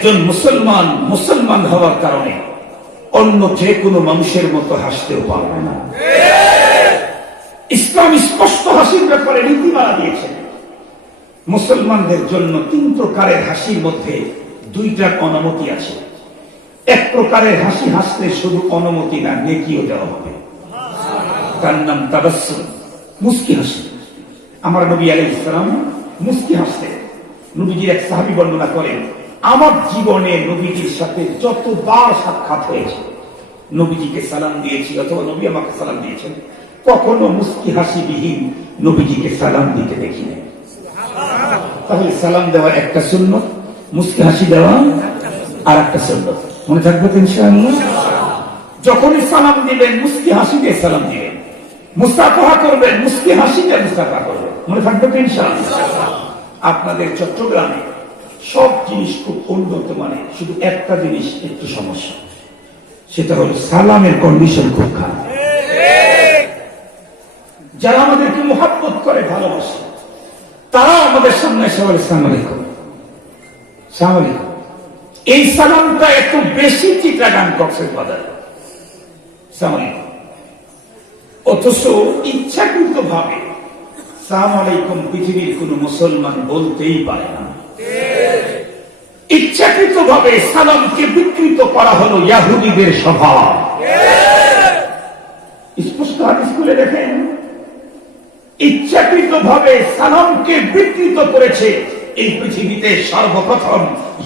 একজন মুসলমান হওয়ার কারণে অন্য যে কোনো মানুষের মতো হাসতেও পারবে না। ইসলাম স্পষ্ট হাসির ব্যাপারে নীতিমালা দিয়েছেন। মুসলমানদের জন্য 3 প্রকারের হাসির মধ্যে 2টার অনুমতি আছে। এক প্রকারের হাসি হাসলে শুধু অনুমতি না, নেকিও দেওয়া হবে। তার নাম তাবাসসুম, মুস্কি হাসি। আমার নবী আলাইহিস সালাম মুস্কি হাসতেন। নবীজির এক সাহাবী বর্ণনা করেন, আমার জীবনে নবীজির সাথে যতবার সাক্ষাৎ হয়েছে, নবীজিকে সালাম দিয়েছি অথবা নবী আমাকে সালাম দিয়েছেন, কখনো মুস্কি হাসি বিহীন নবীজিকে সালাম দিতে দেখিনি। তাহলে সালাম দেওয়া একটা সুন্নাত, মুস্কি হাসি দেওয়া আর একটা সুন্নাত। মনে থাকবে তো ইনশাআল্লাহ? যখনই সালাম দিবেন মুস্কি হাসি দিয়ে সালাম দিবেন, মুসাফাহা করবেন মুস্কি হাসি দিয়ে মুসাফাহা করবেন। মনে থাকবে তো ইনশাআল্লাহ? আপনাদের চট্টগ্রামে সব জিনিস খুব উন্নত মানের, শুধু একটা জিনিস একটু সমস্যা, সেটা হলো সালামের কন্ডিশন খুব খারাপ। যারা আমাদেরকে মুহাব্বত করে, ভালোবাসে, তারা আমাদের সামনে এসে বলে সালাম আলাইকুম, সালাম আলাইকুম। এই সালামটা এত বেশি চিটাগাং কক্সবাজার সালাম আলাইকুম, অথচ ইচ্ছাকৃত ভাবে সালাম আলাইকুম পৃথিবীর কোন মুসলমান বলতেই পারে না। ইচ্ছাকৃত ভাবে সালামকে বিকৃত করা হলো ইহুদিদের স্বভাব। স্পষ্ট হাদিস খুলে দেখেন, ইচ্ছাকৃত ভাবে সালামকে বিকৃত করেছে এই পৃথিবীতে সর্বপ্রথম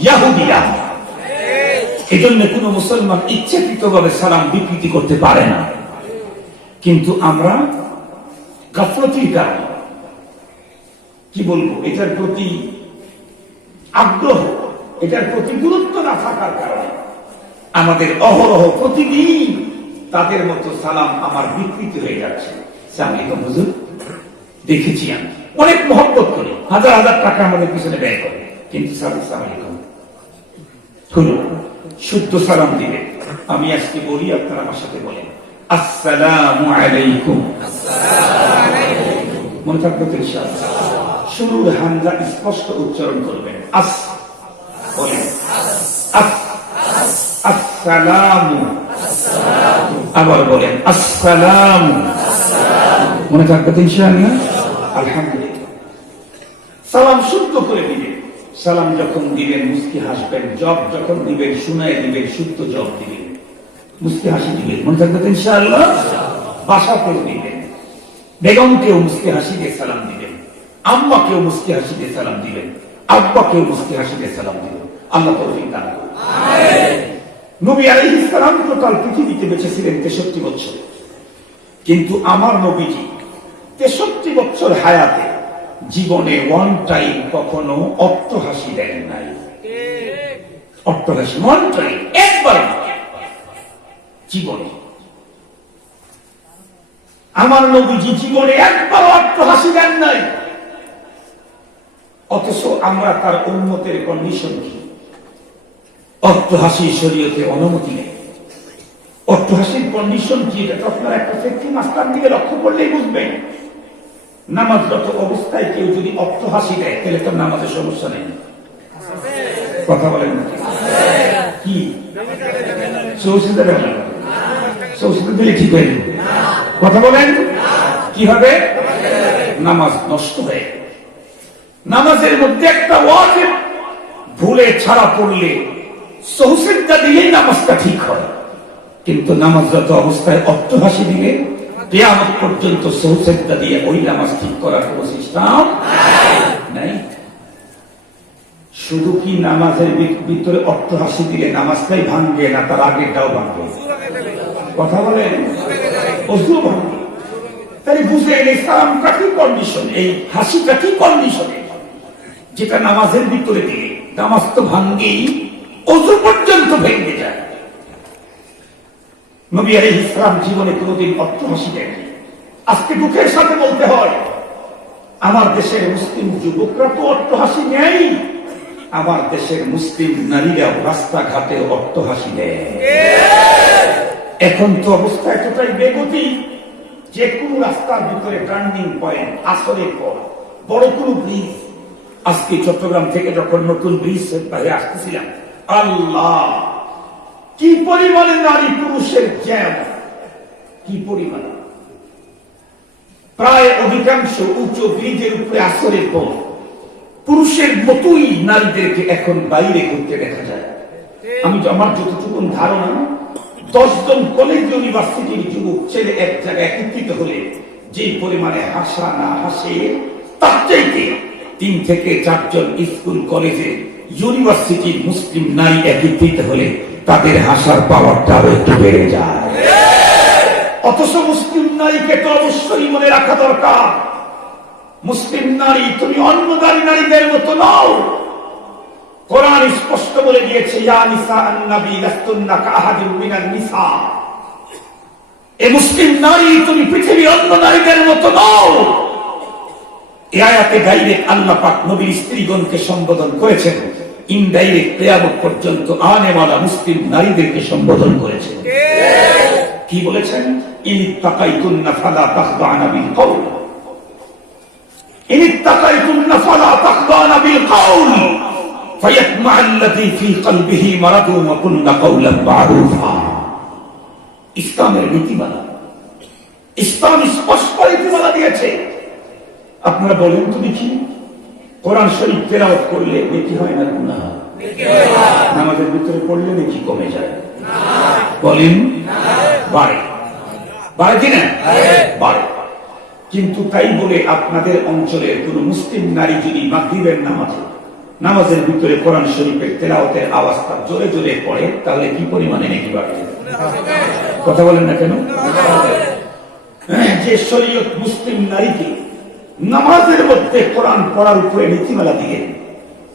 ইহুদিরা। এজন্য কোন মুসলমান ইচ্ছাকৃত ভাবে সালাম বিকৃতি করতে পারে না। কিন্তু আমরা গাফলতির কারণে, কি বলবো, এটার প্রতি আগ্রহ, এটার প্রতি গুরুত্ব না থাকার কারণে আমাদের অহরহ প্রতিদিন তাদের মতো সালাম আমার বিকৃতি হয়ে যাচ্ছে। সালাম হুজুর, দেখেছি আমি অনেক মহব্বত করি, হাজার হাজার টাকা আমাদের পিছনে ব্যয় করে, কিন্তু সালাম হলো শুদ্ধ সালাম দিবে। আমি আজকে বলি, আপনারা আমার সাথে বলেন আসসালামু আলাইকুম। মনে থাকবে তো ইনশাআল্লাহ? শুরুর হামজা স্পষ্ট উচ্চারণ করবেন, আস বলেন, আসসালামু, আবার বলেন আসসালামু। মনে থাকবে তো ইনশাআল্লাহ? আলহামদুলিল্লাহ। সালাম শুদ্ধ করে দিবেন। সালাম যখন দিবেন মুস্কি হাসবেন, জব যখন দিবেন শুনায় দিবেন, শুদ্ধ জব দিবেন, মুস্কি হাসি দিবেন। মনে থাকবে তো ইনশাআল্লাহ? বাসাতেও দিবেন, বেগমকেও মুস্কি হাসি দিয়ে সালাম দিবেন, আম্মাকেও মুস্কি হাসি দিয়ে সালাম দিবেন, আব্বাকেও মুস্কি হাসি দিয়ে সালাম দিবেন। আল্লাহ তৌফিক দান করুন। নবী আলাইহিস সালাম টোটাল পৃথিবীতে বেঁচে ছিলেন 63 বছর, কিন্তু আমার নবীজি 63 বছর হায়াতে জীবনে ওয়ান টাইম কখনো অট্টহাসি দেন নাই। অট্টহাসি ওয়ান টাইম, একবার জীবনে। আমার নবীজি জীবনে একবার অট্টহাসি দেন নাই। অথচ আমরা তার উম্মতের কন্ডিশন কি? অট্টহাসি শরীয়তে অনুমতি নেই। অট্টহাসির কন্ডিশন কি? এটা তো আপনার একটা ফিকহি মাসলার দিকে লক্ষ্য করলেই বুঝবেন। নামাজরত অবস্থায় কেউ যদি অট্টহাসি দেয়, তাহলে তো নামাজের সমস্যা নেই। কথা বলেন না কি? সৌসিদা দিলে ঠিক হয়ে যাবে। কথা বলেন, কি হবে? নামাজ নষ্ট হয়ে। নামাজের মধ্যে একটা ওয়াজিব ভুলে ছাড়া পড়লে সৌসিদা দিলেই নামাজটা ঠিক হয়, কিন্তু নামাজরত অবস্থায় অট্টহাসি দিলে কিয়ামত পর্যন্ত সৌসিদা দিয়ে ওই নামাজ ঠিক করার কোন সিস্টেম নাই। শুধু কি নামাজের ভিতরে অট্টহাসি দিলে নামাজটাই ভাঙবে, না তার আগেরটাও ভাঙবে? কথা বলেন, ওযু ভাঙবে। তাই বুঝে এই সালামটা কি কন্ডিশন, এই হাসিটা কি কন্ডিশনে, যেটা নামাজের ভিতরে দিলে নামাজ তো ভাঙেই, ওযু পর্যন্ত ভেঙে যায়। নবী আলাইহিস সালাম জীবনে কোনদিন অট্টহাসি দেননি। আজকে দুঃখের সাথে বলতে হয়, আমার দেশের মুসলিম যুবকরা তো অট্টহাসি নেই, আমার দেশের মুসলিম নারীরা রাস্তাঘাটে অট্টহাসি দেয়। এখন তো অবস্থা এতটাই বেগতি, যে কোনো রাস্তার ভিতরে টার্নিং পয়েন্ট, আসরের পর বড় কোনো ব্রিজ। আজকে চট্টগ্রাম থেকে যখন নতুন ব্রিজ বাইরে আসতেছিলাম, আল্লাহ, কি পরিমাণে নারী পুরুষের জ্ঞান, কি পরিমাণে! প্রায় অধিকাংশ উচ্চ ব্রিজের উপরে আসরের পর পুরুষের মতোই নারীদেরকে এখন বাইরে ঘুরতে দেখা যায়। আমার যতটুকু ধারণা, 10 জন কলেজ ইউনিভার্সিটির যুবক ছেলে এক জায়গায় একত্রিত হলে যে পরিমাণে হাসা না হাসে, তার চাইতে 3 থেকে 4 জন স্কুল কলেজে ইউনিভার্সিটির মুসলিম নারী একত্রিত হলে তাদের হাসার পাওয়ারটা আরো একটু বেড়ে যায়। অথচ মুসলিম নারীকে তো অবশ্যই মনে রাখা দরকার, মুসলিম নারী তুমি অন্য নারীদের মতো নও। কোরআন স্পষ্ট বলে দিয়েছে, ইয়া নিসা আন-নবী লাস্তুন্না কাআহাদিন মিনান নিসা। এ মুসলিম নারী তুমি পৃথিবীর অন্য নারীদের মতো নও। এই আয়াতে ডাইরেক্ট আল্লাহ পাক নবীর স্ত্রীগণকে সম্বোধন করেছেন, ইনডাইরেক্ট কিয়ামত পর্যন্ত আনেওয়ালা মুসলিম নারীদেরকে সম্বোধন করেছেন। কি বলেছেন? ইনিত্তাকাইতুন্না ফালা তাখদানা বিল কওল, ইনিত্তাকাইতুন্না ফালা তাখদানা বিল কওল ফায়াতমা আল্লাযী ফী কলবিহি মারাদুন ওয়া কুননা কওলান মা'রুফা। ইসলামের নীতিমালা, ইসলাম স্পষ্ট নীতিমালা দিয়েছে। আপনারা বলেন তো দেখি, কোরআন শরীফ তেলাওয়াত করলে নেকি হয় না গুনাহ হয়? নামাজের ভিতরে পড়লে নেকি কমে যায়? বলেন বাড়ে, বাড়ে কিনা? বাড়ে। কিন্তু তাই বলে আপনাদের অঞ্চলের কোন মুসলিম নারী যদি মাগরিবের নামাজের ভিতরে কোরআন শরীফের তেলাওয়াতের আওয়াজটা জোরে জোরে পড়ে, তাহলে কি পরিমাণে নেকি বাড়ে? কথা বলেন না কেন? যে শরীয়ত মুসলিম নারীকে নামাজের মধ্যে কোরআন পড়ার উপরে নীতিমালা দিয়ে,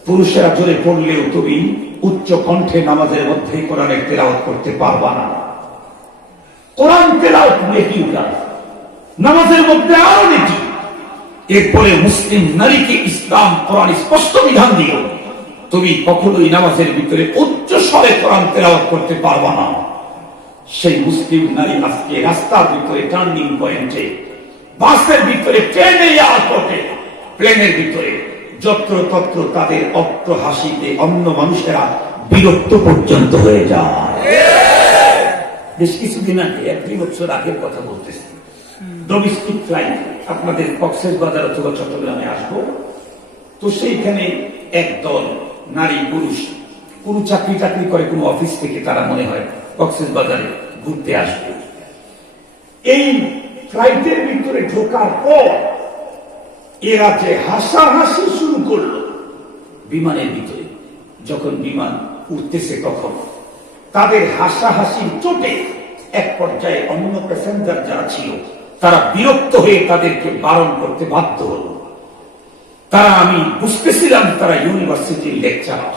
পুরুষেরা জোরে পড়লেও তুমি উচ্চ কণ্ঠে নামাজের মধ্যে কোরআনের তেলাওয়াত করতে পারবা না। কোরআন তেলাওয়াত নেকি কাজ, নামাজের মধ্যে আরো নেকি। এরপরে মুসলিম নারীকে ইসলাম কোরআন স্পষ্ট বিধান দিল, তুমি কখনোই নামাজের ভিতরে উচ্চ স্বরে কোরআন তেলাওয়াত করতে পারবা না। সেই মুসলিম নারী আজকে রাস্তার ভিতরে, টার্নিং পয়েন্টে, বাসের ভিতরে, ট্রেনে, এয়ারপোর্টে, প্লেনের ভিতরে যত্র তত্র তাদের অট্ট হাসিতে অন্য মানুষেরা বিরক্ত পর্যন্ত হয়ে যায়। বেশ কিছুদিন আগে, 1-2 বছর আগের কথা বলতেছি, ডোমেস্টিক ফ্লাইট আপনাদের কক্সবাজার অথবা চট্টগ্রামে আসবো, তো সেইখানে একদল নারী পুরুষ কোন চাকরি করে কোন অফিস থেকে, তারা মনে হয় কক্সবাজারে ঘুরতে আসবে। এই ফ্লাইটের ভিতরে ঢোকার পর এরা যে হাসাহাসি শুরু করলো বিমানের ভিতরে, যখন বিমান উঠতেছে তখন তাদের হাসাহাসির চোটে এক পর্যায়ে অন্য প্যাসেঞ্জার যারা ছিল তারা বিরক্ত হয়ে তাদেরকে বারণ করতে বাধ্য হল। তারা, আমি বুঝতেছিলাম তারা ইউনিভার্সিটির লেকচারার।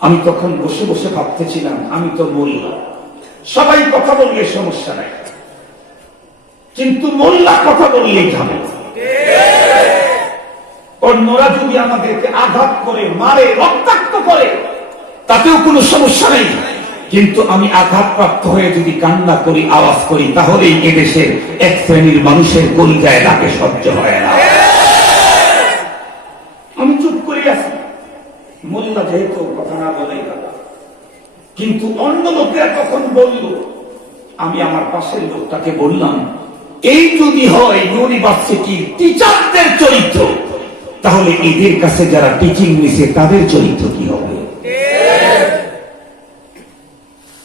আমি তখন বসে বসে ভাবতেছিলাম, আমি তো মোল্লা, সবাই কথা বললে সমস্যা নাই, কিন্তু মোল্লা কথা বললেই ঝামেলা। অন্যরা যদি আমাদেরকে আঘাত করে, মারে, রক্তাক্ত করে, তাতেও কোনো সমস্যা নেই, কিন্তু আমি আঘাতপ্রাপ্ত হয়ে যদি কান্না করি, আওয়াজ করি, তাহলেই এদেশের এক শ্রেণীর মানুষের কলিজায় লাগে সহ্য হয় না। আমি চুপ করে আছি, মোল্লা যেহেতু কথা না বলে, কিন্তু অন্য লোকেরা তখন বলল, আমি আমার পাশের লোকটাকে বললাম, এই যদি হয় ইউনিভার্সিটির টিচারদের চরিত্র, তাহলে এদের কাছে যারা টিচিং নিছে তাদের চরিত্র কি হবে?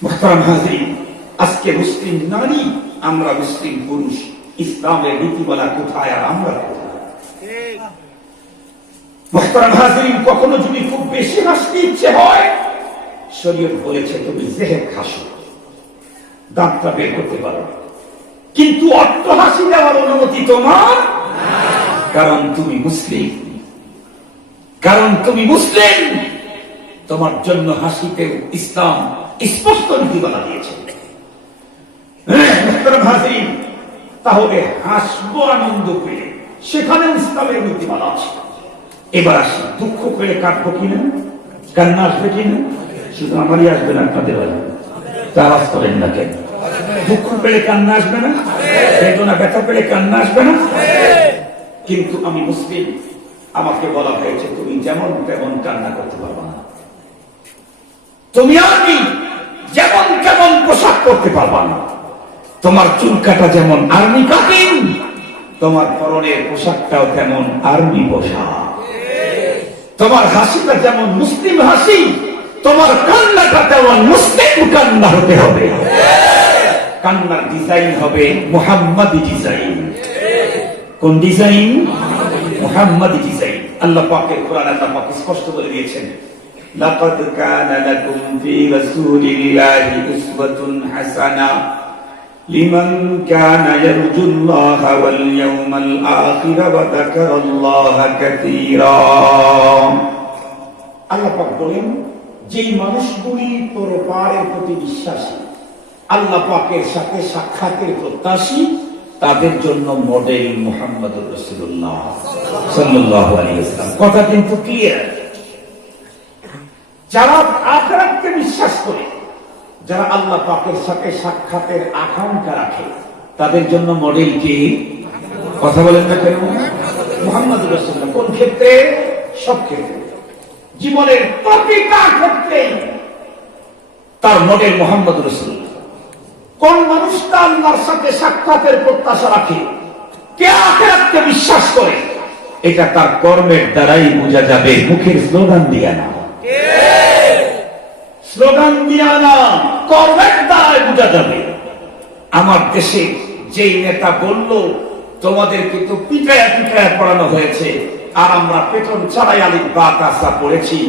মুহতারাম হাজিরিন, আজকে মুসলিম নারী, আমরা মুসলিম পুরুষ, ইসলামের নীতিমালা কোথায় আর আমরা কোথায়? মুহতারাম হাজিরিন, কখনো যদি খুব বেশি হাসতে ইচ্ছে হয়, শরীয়ত বলেছে তুমি জেহের খাসো, দাঁতটা বের করতে পারো, কিন্তু অট্ট হাসি দেওয়ার অনুমতি তোমার, কারণ তুমি মুসলিম, কারণ তুমি মুসলিম। তোমার জন্য হাসিতে ইসলাম স্পষ্ট নীতিমালা দিয়েছে। তাহলে হাসবো আনন্দ পেয়ে, সেখানে ইসলামের নীতিমালা আছে। এবার আসি, দুঃখ করে কাটবো কিনা, কান্না আসবে কিনা? শুধু আমারই আসবে না, আপনাদের আসবে। আওয়াজ করেন না কেন? দুঃখ পেলে কান্না আসবে না? বেদনা ব্যথা পেলে কান্না আসবে না? কিন্তু আমি মুসলিম, আমাকে বলা হয়েছে তুমি যেমন তেমন কান্না করতে পারবো না। তুমি আর্মি, যেমন কেমন পোশাক পরতে পারবা না। তোমার চুল কাটা যেমন আর্মি কাটিং, তোমার পরনের পোশাকটাও তেমন আর্মি পোশাক। তোমার হাসিটা যেমন মুসলিম হাসি, তোমার কান্নাটা তেমন মুসলিম কান্না হতে হবে। কান্নার ডিজাইন হবে মুহাম্মাদি ডিজাইন। কোন ডিজাইন? মুহাম্মাদি ডিজাইন। আল্লাহ পাকের কোরআন আল্লাহ পাক স্পষ্ট করে দিয়েছেন, লাকাদ কানা লাকুম ফি রাসূলিল্লাহি উসওয়াতুন হাসানাহ লিমান কানা ইয়ারজুল্লাহা ওয়াল ইয়াওমাল আখির ওয়া যাকারাল্লাহা কাসীরা। আল্লাহ পাক বলেন, যেই মানুষগুলি পরপারের প্রতি বিশ্বাসী, আল্লাহ পাকের সাথে সাক্ষাতের প্রত্যাশী, তাদের জন্য মডেল মুহাম্মদুর রাসূলুল্লাহ সাল্লাল্লাহু আলাইহি ওয়াসাল্লাম। কথা কিন্তু ক্লিয়ার। যারা আখিরাতকে বিশ্বাস করে, যারা আল্লাহ পাকের সাথে সাক্ষাতের আকাঙ্ক্ষা রাখে, তাদের জন্য মডেল কি? কথা বলেন না কেন? মুহাম্মদুর রাসূলুল্লাহ। কোন ক্ষেত্রে? সব ক্ষেত্রে, জীবনের প্রতিটা ক্ষেত্রে তার মডেল মুহাম্মদুর রাসূলুল্লাহ। কোন মানুষটা আল্লাহর সাথে সাক্ষাতের প্রত্যাশা রাখে, কে আখিরাতকে বিশ্বাস করে, এটা তার কর্মের দ্বারাই বোঝা যাবে, মুখের স্লোগান দিয়া না। স্লোগান দিয়া না, কর্মের দ্বারাই বোঝা যাবে। আমার দেশে যেই নেতা বলল, তোমাদেরকে তো পিটায়া পিটায়া পড়ানো হয়েছে, আর আমরা পেটন ছাড়াই আলিফ বা তাসা পড়েছি,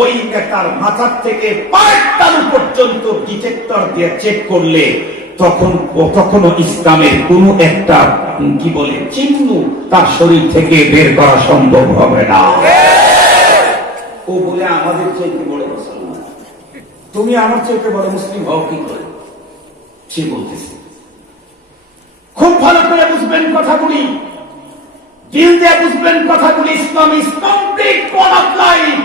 ওই নেতার মাথার থেকে পায়ের তালু পর্যন্ত ডিটেক্টর দিয়ে চেক করলে তখনও ইসলামের কোন একটা কি বলে চিহ্ন তার শরীর থেকে বের করা সম্ভব হবে না। ও বলে আমাদের চাইতে বড় মুসলমান, তুমি আমার চাইতে বড় মুসলিম হও কি করে? সে বলতেছে। খুব ভালো করে বুঝবেন কথাগুলি, দিল দিয়ে বুঝবেন কথাগুলি। Islam is complete code of life.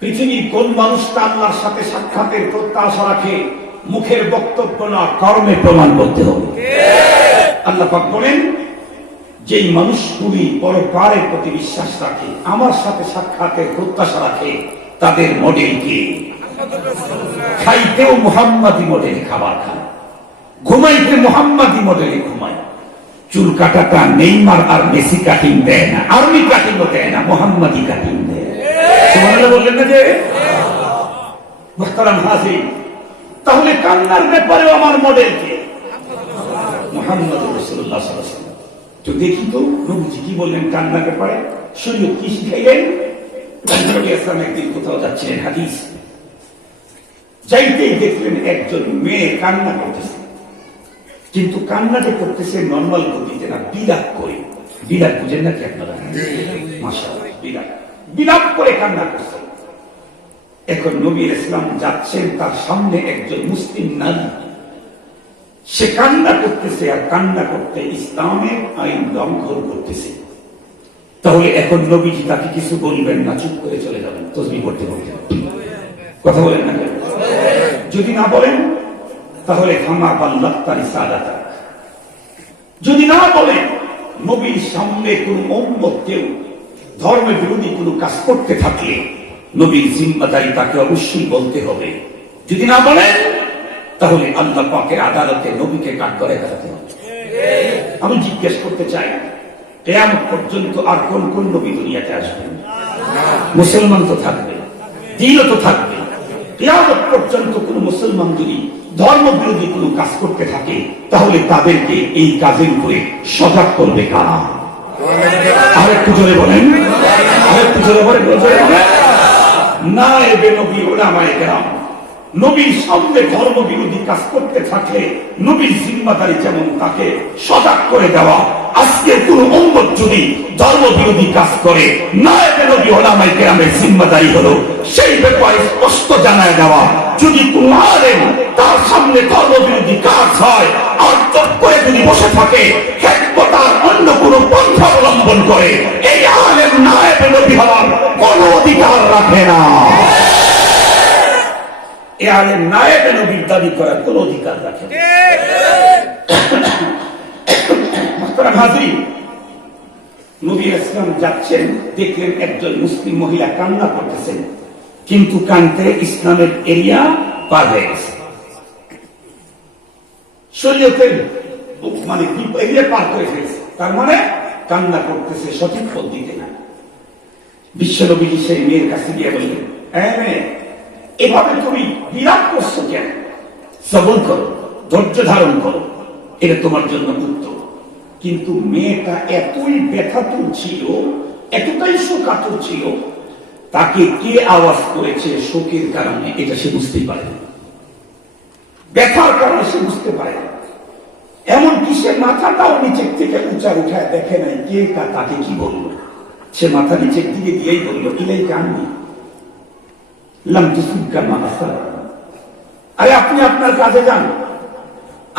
পৃথিবীর কোন মানুষটা আল্লাহর সাথে সাক্ষাতের প্রত্যাশা রাখে, মুখের বক্তব্য না, কর্মে প্রমাণ করতে হবে। আল্লাহ পাক বলেন, যেই মানুষগুলি পরপারের প্রতি বিশ্বাস রাখে, আমার সাথে সাক্ষাতের প্রত্যাশা রাখে, তাদের মডেল কি? খাইতেও মুহাম্মাদি মডেলে খাবার খায়, ঘুমাইতে মুহাম্মাদি মডেলে ঘুমায়। চুল কাটাটা নেইমার আর মেসি কাটিং দেয় না, আর্মি কাটিংও দেয় না, মুহাম্মাদি কাটিং দেয়। বললেন না যে মুহতারাম হাজির, তাহলে কান্নার ব্যাপারেও আমার মডেল কে? মুহাম্মদুর রাসূলুল্লাহ সাল্লাল্লাহু আলাইহি ওয়াসাল্লাম। তো দেখি তো নবীজি কি বললেন কান্নার ব্যাপারে, শরীয়ত কি শিখাইলেন? নবী আসলাম একদিন কোথাও যাচ্ছিলেন, হাদিস, যাইতেই দেখলেন একজন মেয়ে কান্না করতেছে, কিন্তু কান্নাটা করতেছে নর্মাল গতিতে না, বিলাপ করে। বিলাপ বুঝেন নাকি আপনারা? মাশাআল্লাহ, বিলাপ বিলাপ করে কান্না করছে। এখন নবী ইসলাম যাচ্ছেন, তার সামনে একজন মুসলিম নারী, সে কান্না করতেছে, আর কান্না করতে ইসলামের আইন লঙ্ঘন করতেছে। তাহলে এখন নবীজি তাকে কিছু বলবেন না, চুপ করে চলে যাবেন, তসবিহ পড়তে বলবেন। কথা বলেন না কেন? যদি না বলেন তাহলে খামা বাল্লাহ তারি সাদাতা। যদি না বলেন, নবীর সামনে কোন উম্মত কেউ ধর্ম বিরোধী কোন কাজ করতে থাকলে নবীর জিম্মাদারি তাকে অবশ্যই বলতে হবে। যদি না বলেন তাহলে আল্লাহ পাকের আদালতে নবীকে কাঠগড়ায় দেখাতে হবে। আমি জিজ্ঞেস করতে চাই, কিয়ামত পর্যন্ত আর কোন কোন নবী দুনিয়াতে আসবেন? মুসলমান তো থাকবে, দ্বীনও তো থাকবে। কিয়ামত পর্যন্ত কোন মুসলমান যদি ধর্ম বিরোধী কোন কাজ করতে থাকে, তাহলে তাদেরকে এই কাজের উপরে সজাগ করবে কারা? আরেকটু জোরে বলেন, আরেকটু জোরে বলেন। নায়েবে নবী উলামায়ে কেরাম নবীর সামনে ধর্ম বিরোধী কাজ করতে থাকলে নবীর জিম্মাদারি যেমন তাকে সজাগ করে দেওয়া, আজকে কোন উম্মত যদি ধর্ম বিরোধী কাজ করে, নায়েবে নবী উলামায়ে কেরামের জিম্মাদারি হলো সেই ব্যাপারে স্পষ্ট জানায় দেওয়া। যদি কোন আলেম তার সামনে ধর্ম বিরোধী কাজ হয় আর চুপ করে যদি বসে থাকে, তার অন্য কোন পন্থা অবলম্বন করে, এই আলেম নায়েবে নবী হওয়ার কোন অধিকার রাখে না। এ আলেম নায়েবে নবীর দাবি করার কোন অধিকার রাখে না। হাজির, নবী ইসলাম যাচ্ছেন, দেখলেন একজন মুসলিম মহিলা কান্না করতেছেন। কিন্তু কানতে ইসলামের এরিয়া পার হয়ে গেছে, শরীয়তের মানে এরিয়া পার করে ফেলেছে, তার মানে কান্না করতেছে, সঠিক পদ্ধতিতে না। বিশ্বনবীজি সেই মেয়ের কাছে গিয়ে বললেন, মেয়ে, এভাবে তুমি বিরাট করছো কেন? সবর করো, ধৈর্য ধারণ করো, এটা তোমার জন্য উত্তম। কিন্তু মেয়েটা এতই ব্যথাতুর ছিল, এতটাই শোকাতুর ছিল, তাকে কে আওয়াজ করেছে শোকের কারণে এটা সে বুঝতেই পারে না, ব্যথার কারণে সে বুঝতে পারে না। এমনকি সে মাথাটাও নিচের থেকে উঁচা উঠায় দেখে নাই কে তাকে কি বললো। সে মাথা নিচের দিকে দিয়েই বললো, ইলাই কান্নি লাম তুসিবকা মা আসাবা। আরে আপনি আপনার কাজে যান,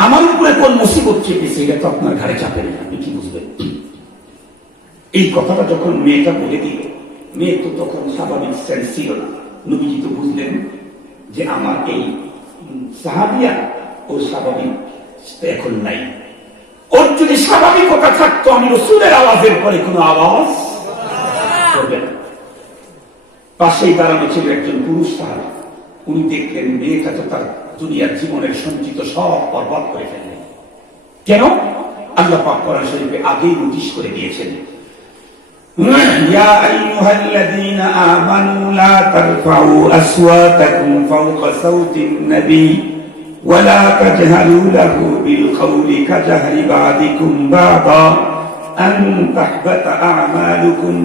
আমার উপরে কোন মুসিবত চেপেছে এটা তো আপনার ঘাড়ে চাপে না, আপনি কি বুঝবেন? এই কথাটা যখন মেয়েটা বলে দিল, মেয়ে তো তখন স্বাভাবিক সেন্স ছিল না। নবীজি তো বুঝলেন যে আমার এই সাহাবিয়া ও স্বাভাবিক এখন নাই, ওর যদি স্বাভাবিকতা থাকতো আমি রাসূলের আওয়াজের পরে কোনো আওয়াজ করবে না। পাশেই দাঁড়ানো ছিল একজন পুরুষ সাহাবী, উনি দেখলেন মেয়েটা তো তার দুনিয়ার জীবনের সঞ্চিত সব বরবাদ করে ফেললেন। কেন? আল্লাহ পাক কোরআন শরীফে আগেই নোটিশ করে দিয়েছেন, ইয়া আইয়ুহাল্লাযীনা আমানু লা তারফাউ আসওয়াতাকুম ফাওকা সাওতিন নবী ওয়া লা তাজহালু লাহু বিল কওলি কাজহরি বা'দিকুম বা'দা আন তাহবাতা আ'মালুকুম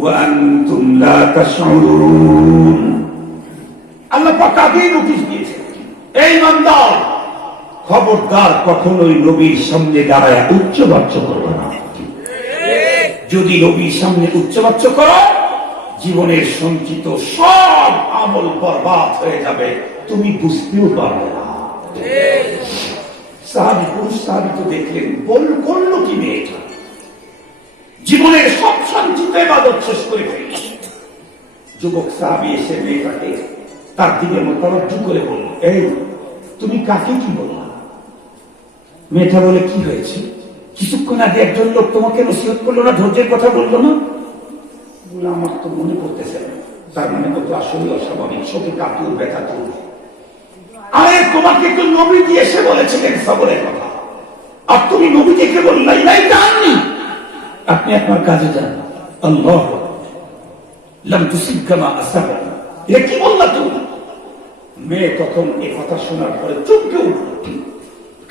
ওয়া আনতুম লা তাশউরুন। আল্লাহ পাক আগেই নোটিশ দিয়েছেন, এই ইমানদার, খবরদার কখনোই নবীর সামনে দাঁড়ায় উচ্চবাচ্য করবে না। যদি নবীর সামনে উচ্চবাচ্য করো, জীবনের সঞ্চিত সব আমল বরবাদ হয়ে যাবে, তুমি বুঝতেও পারবে না। সাহাবী, পুরুষ সাহাবী তো দেখলেন, করলো কি মেয়েটা, জীবনের সব সঞ্চিত ইবাদত শেষ করে ফেলল। যুবক সাহাবী এসে মেয়েটাকে তার দিকে মোতাবজ্জো করে বলল, এই তুমি কাকে কি বললা? মেয়েটা বলে, কি হয়েছে? কিছুক্ষণ আগে একজন লোক তোমাকে নসিহত করলো না, ধৈর্যের কথা বললো না? বলে, আমার তো মনে করতেছে না। তার মানে কত আসলে অস্বাভাবিক, শোকে কাতুর, ব্যথাতুর। আরে তোমাকে তো নবীজি এসে বলেছিলেন সবরের কথা, আর তুমি নবীকে কে বললাই নাই জাননি। আপনি আপনার কাজে যান। আল্লাহ লাম তুসিবকা মা আসাবা, এটা কি বললা তুমি? মেয়ে তখন এই কথা শোনার পরে চমকে উঠল,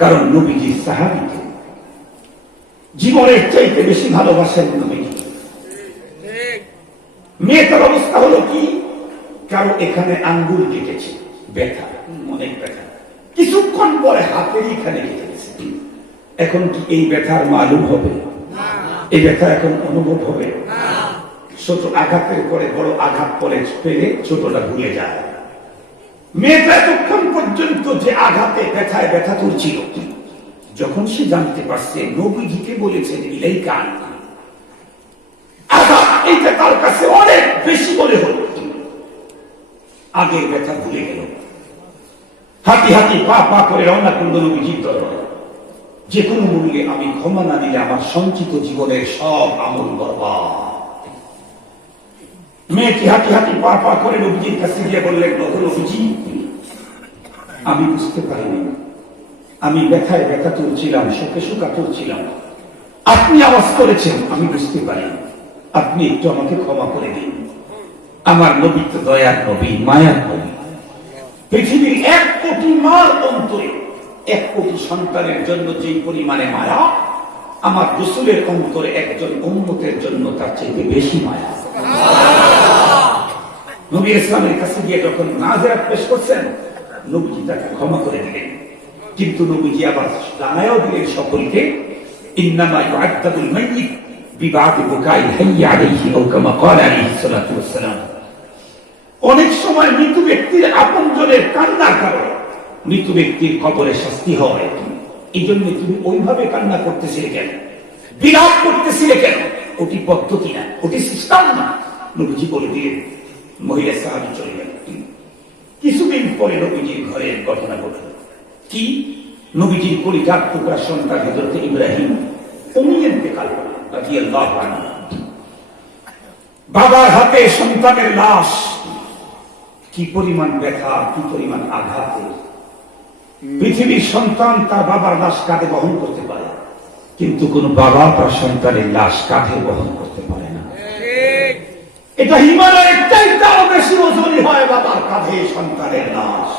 কারণ নবীজি সাহাবীকে জীবনের চাইতে বেশি ভালোবাসেন নবীজি। মেয়েটার অবস্থা হলো কি, কারো এখানে আঙ্গুল কেটেছে, ব্যথা, অনেক ব্যথা, কিছুক্ষণ পরে হাতের এখানে কেটে গেছে। এখন কি এই ব্যথার মালুম হবে? এই ব্যথা এখন অনুভব হবে? ছোট আঘাতের পরে বড় আঘাত পরে পেলে ছোটটা ভুলে যায়। মেয়েটা এতক্ষণ পর্যন্ত যে আঘাতে ব্যথায় ব্যথা তুলছিল, যখন সে জানতে পারছে নবীজিকে বলেছেন ইলাইকা আন্নী, আঘাত এইটা তার কাছে অনেক বেশি বলে হলো। আগের ব্যথা ভুলে গেল, হাঁটি হাঁটি পা পা করে রওনা করল নবীজির দরবারে। যে কোনো মূল্যে আমি ক্ষমা না দিলে আমার সঞ্চিত জীবনের সব আমল বরবাদ। মেয়েটি হাঁটি হাঁটি পা পা করে নবীজির কাছে গিয়ে বললেন, নবীজি, আমি বুঝতে পারিনি, আমি ব্যথায় ব্যথা তুলছিলাম, শোকে শোকা তুলছিলাম, আপনি আওয়াজ করেছেন, আমি বুঝতে পারিনি, আপনি একটু আমাকে ক্ষমা করে দিন। আমার নবী তো দয়ার নবী, মায়ার নবী। পৃথিবীর 1 কোটি মার অন্তরে 1 কোটি সন্তানের জন্য যে পরিমাণে মায়া, আমার রাসূলের অন্তরে একজন উম্মতের জন্য তার চাইতে বেশি মায়া। নবী ইসলামের কাছে গিয়ে যখন নাযিরাত পেশ করছেন, নবীজি তাকে ক্ষমা করে দিলেন। কিন্তু নবীজি আবার জানায়ও দিলেন সকলকে, ইন্নামা ইউআদ্দাবুল মাইয়িত বিবাদি বুকাইল হাইয়্যি আলাইহি আও কামা ক্বালা আলাইহিস সালাতু ওয়াস সালাম। অনেক সময় মৃত ব্যক্তির আপনজনের কান্নার কারণে মৃত ব্যক্তির কবরে শাস্তি হয়। এই জন্য তুমি ওইভাবে কান্না করতেছিলে কেন, বিরাট করতেছিলে কেন? ওটি পদ্ধতি না, ওটি সিস্টেম না। নবীজি বলে দিলেন। মহিলা সাহাবী চলে গেল। কিছুদিন পরে নবীজির ঘরের ঘটনা ঘটল। কি? নবীজির পরিত্যাগ টুকরা সন্তান হযরত ইব্রাহিম উনি ইন্তেকাল করলেন রাদিয়াল্লাহু আনহু। বাবার হাতে সন্তানের লাশ, কি পরিমাণ ব্যথা, কি পরিমাণ আঘাতে। পৃথিবীর সন্তান তার বাবার লাশ কাঁধে বহন করতে পারে, কিন্তু কোন বাবা তার সন্তানের লাশ কাঁধে বহন করতে পারে না। এটা হিমালয়ের চাইতে আরো বেশি ওজনই হয় বাবার কাঁধে সন্তানের লাশ।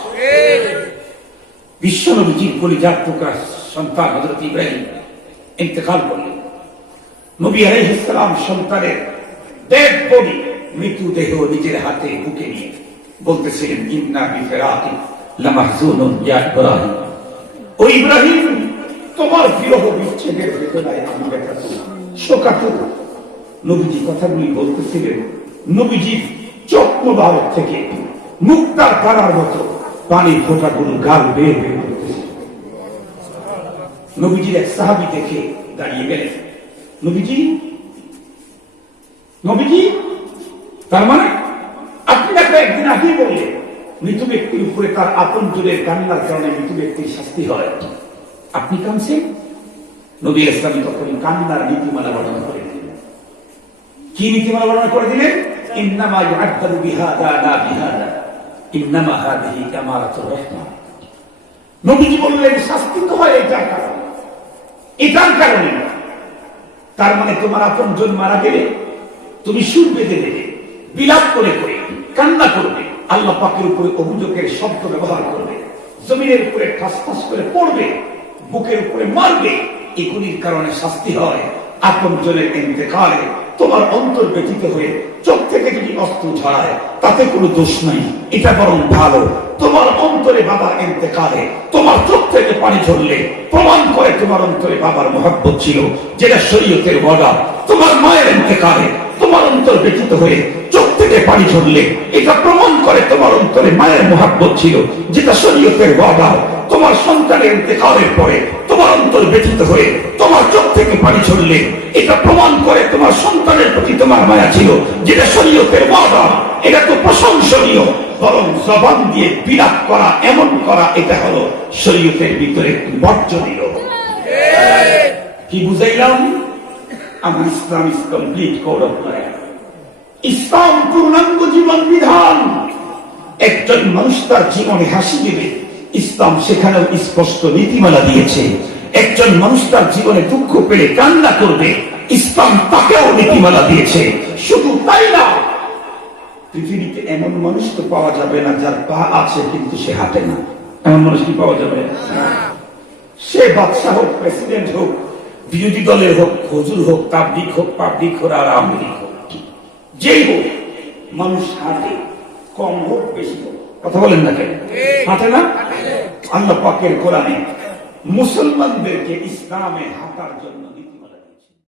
বিশ্বনবীজির কলিজার টুকরা সন্তান হযরত ইব্রাহিম ইন্তেকাল করলেন। নবী আলাইহিস সালাম সন্তানের ডেড বডি, মৃতদেহ নিজের হাতে বুকে নিয়ে বলতেছিলেন, ইন্না বিফিরাকি লামাহজুনুন ইয়া ইব্রাহিম, ও ইব্রাহিম, তোমার বিরহ বিচ্ছেদের বেদনায় আমি ব্যথাতুর, শোকাতুর। নবীজি কথাগুলি বলতেছিলেন, নবীজির চোখ মোবারক থেকে মুক্তার ধারার মতো পানির ফোঁটাগুলো গাল বেয়ে বেয়ে পড়তেছিল। নবীজির এক সাহাবী দেখে দাঁড়িয়ে গেলেন, নবীজি, নবীজি, তার মানে আপনি না একদিন আগেই বললেন মৃত ব্যক্তির উপরে তার আপনজনের কান্নার কারণে মৃত ব্যক্তির শাস্তি হয়, আপনি কাঁদছেন? নবী ইসলাম তখন কান্নার নীতিমালা বর্ণনা করে দিলেন। কি নীতিমালা বর্ণনা করে দিলেন? ইন্নামা ইউআদ্দাবু বিহাদা লা বিহাদা, ইন্নামা হাদিহি কামারাতুর রাহমাহ। নবীজি বললেন শাস্তি তো হয় এটার কারণে, এটার কারণে। তার মানে তোমার আপনজন মারা গেলে তুমি সুর বেঁধে দেবে, বিলাপ করে করে কান্না করবে, আল্লাহ পাকের উপরে অভিযোগের শব্দ ব্যবহার করবে, জমিনের উপরে ঠাস ঠাস করে পড়বে, বুকের উপরে মারবে। এগুলির কারণে শাস্তি হয়। আপনজনের ইন্তেকালে তোমার অন্তর ব্যথিত হয়ে চোখ থেকে যদি অস্ত্র ঝরায় তাতে কোনো দোষ নাই, এটা বরং ভালো। তোমার অন্তরে বাবার ইন্তেকালে তোমার চোখ থেকে পানি ঝরলে প্রমাণ করে তোমার অন্তরে বাবার মহব্বত ছিল, যেটা শরীয়তের ওয়াদা। তোমার মায়ের ইন্তেকালে তোমার অন্তর ব্যথিত হয়ে চোখ থেকে পানি ঝরলে এটা প্রমাণ করে তোমার অন্তরে মায়ের মহব্বত ছিল, যেটা শরীয়তের ওয়াদা। তোমার সন্তানের ইন্তেকালের পরে তোমার অন্তর ব্যথিত হয়ে তোমার চোখ থেকে পানি ঝরলে এটা প্রমাণ করে তোমার সন্তানের প্রতি তোমার মায়া ছিল, যেটা শরীয়তের ওয়াদা। এটা তো প্রশংসনীয়, বরং জবান দিয়ে বিলাপ করা, এমন করা, এটা হলো শরীয়তের ভিতরে বর্জনীয়। কি বুঝাইলাম? আমার Islam is complete code of life. ইসলাম পূর্ণাঙ্গ জীবন বিধান। একজন মানুষ তার জীবনে হাসি দেবে, ইসলাম সেখানেও স্পষ্ট নীতিমালা দিয়েছে। একজন মানুষ তার জীবনে দুঃখ পেলে কান্না করবে, ইসলাম তাকেও নীতিমালা দিয়েছে। শুধু তাই না, পৃথিবীতে এমন মানুষ তো পাওয়া যাবে না যার পা আছে কিন্তু সে হাঁটে না। এমন মানুষ কি পাওয়া যাবে? সে বাদশা হোক, প্রেসিডেন্ট হোক, বিরোধী দলের হোক, হুজুর হোক, তাবলিগ হোক, পাবলিক হোক, আর আওয়ামী লীগ হোক, যেই হোক, মানুষ হাঁটে, কম হোক বেশি হোক। কথা বলেন না কেন? হাঁটে না? আল্লাহ পাকের কোরআনে মুসলমানদেরকে ইসলামে হাঁটার জন্য